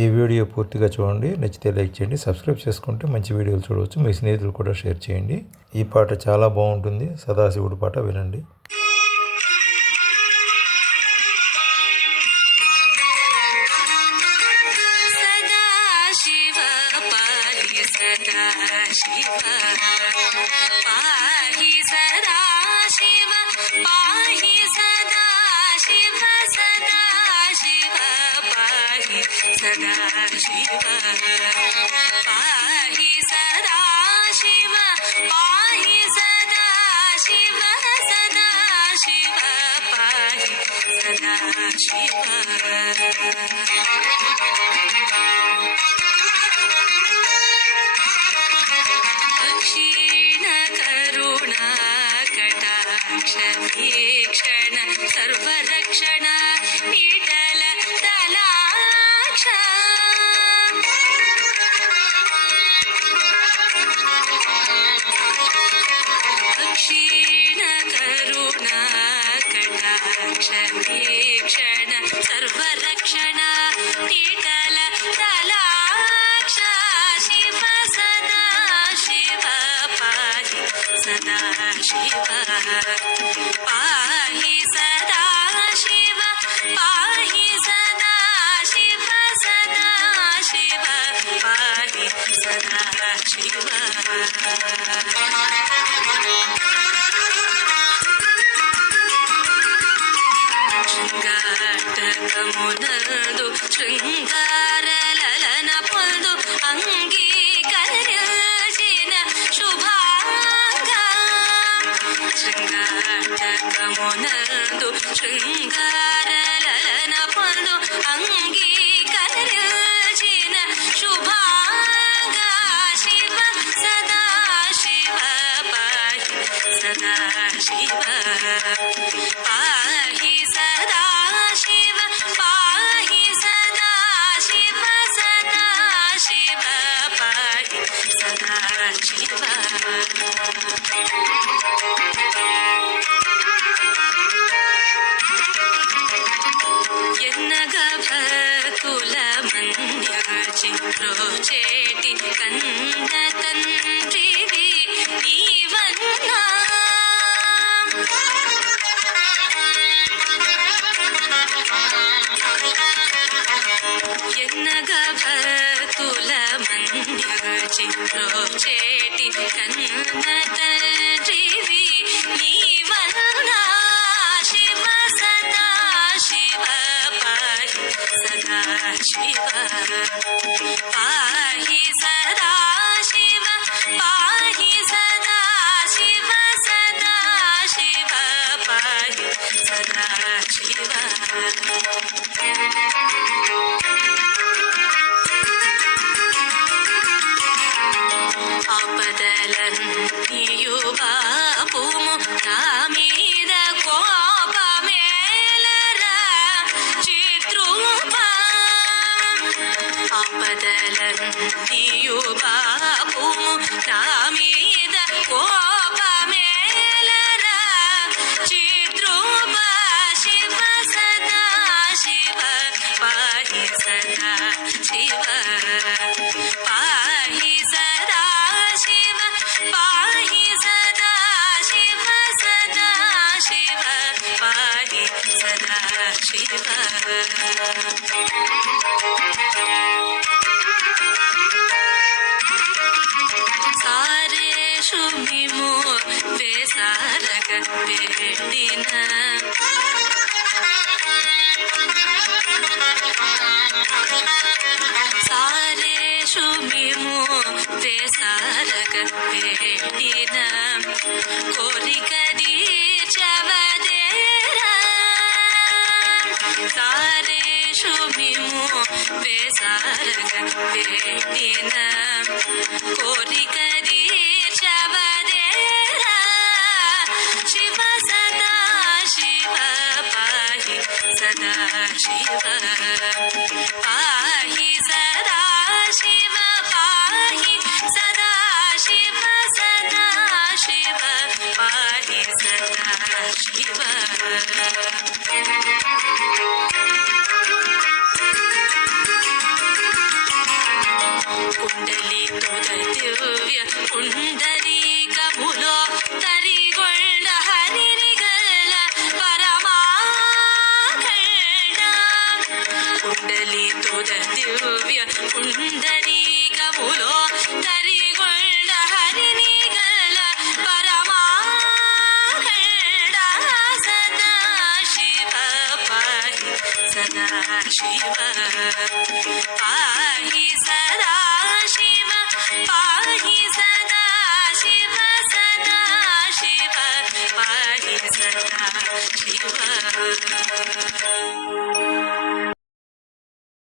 ఈ వీడియో పూర్తిగా చూడండి. నచ్చితే లైక్ చేయండి. సబ్స్క్రైబ్ చేసుకుంటే మంచి వీడియోలు చూడవచ్చు. మీ స్నేహితులు కూడా షేర్ చేయండి. ఈ పాట చాలా బాగుంటుంది. సదాశివుడి పాట వినండి. वीक्षण सर्वरक्षण निटल तलाक्ष क्षीण करुणा कटाक्ष वीक्षण सर्वरक्षण निटल तलाक्ष शिव सदा शिव पाहि सदा शिव पाहि सदा शिव पाहि सदा शिव सदा शिव पाहि सदा शिव शृङ्गाटकमुनदु शृङ्गार ललन पोंदु अंगीकरिसिन शुभांग शृङ्गाटकमुनदु शृङ्गार ललन पोंदु अंगीकरिसिन शुभांग शिव सदा शिव पाहि सदा शिव पाहि सदा शिव पाहि सदा शिव सदा शिव पाहि सदा शिव ఎన్నగ భక్తుల మన్యచిత్రోచేటి కన్న తండ్రివి నీవన్నా ఎన్నగ భక్తుల మన్యచిత్రోచేటి కన్న తండ్రివి నీవన్నా శివ సదా शिव पाहि सदा शिव पाहि सदा शिव पाहि सदा शिव सदा शिव पाहि सदा शिव ఆపదలన్నీయు బాపుము నా మీద కోపమేలరా చిత్రూప ఆపదలన్నీయు బాపుము నా మీద కోపమేలరా చిత్రూప శివ సదా శివ పాहि సదా శివ पाहि सदा शिव पाहि सदा शिव सदा शिव पाहि सदा शिव सारेषु मिमो वेसारक वेडिन सारेषु मिमो वेसारक वेडिन कोरिक दीर्चवदेरा सारेषु मिमो वेसारक वेडिन कोरिक दीर्चवदेरा शिव सदा शिव पाहि सदा शिव पाहि सदा शिव पाहि सदा शिव सदा शिव पाहि सदा शिव ದಿವ್ಯ ಪುಂಡರೀಕಮುಲೋ ತರಿಗೊಳ್ಳ ಹರಿರಿಗಲ್ಲ ಪರಮಾಖಂಡ ಕುಂಡಲಿತುದ ದಿವ್ಯ ಪುಂಡರೀಕಮುಲೋ ತರಿಗೊಳ್ಳ ಹರಿನಿಗಲ ಪರಮಾಖಂಡ ಸದಾ ಶಿವ ಪಾಹಿ ಸದಾ ಶಿವ ಪಾಹಿ ಸದಾ ಶಿವ ಪಾಹಿ ಸದಾ ಶಿವ ಸದಾ ಶಿವ ಪಾಹಿ ಸದಾ ಶಿವ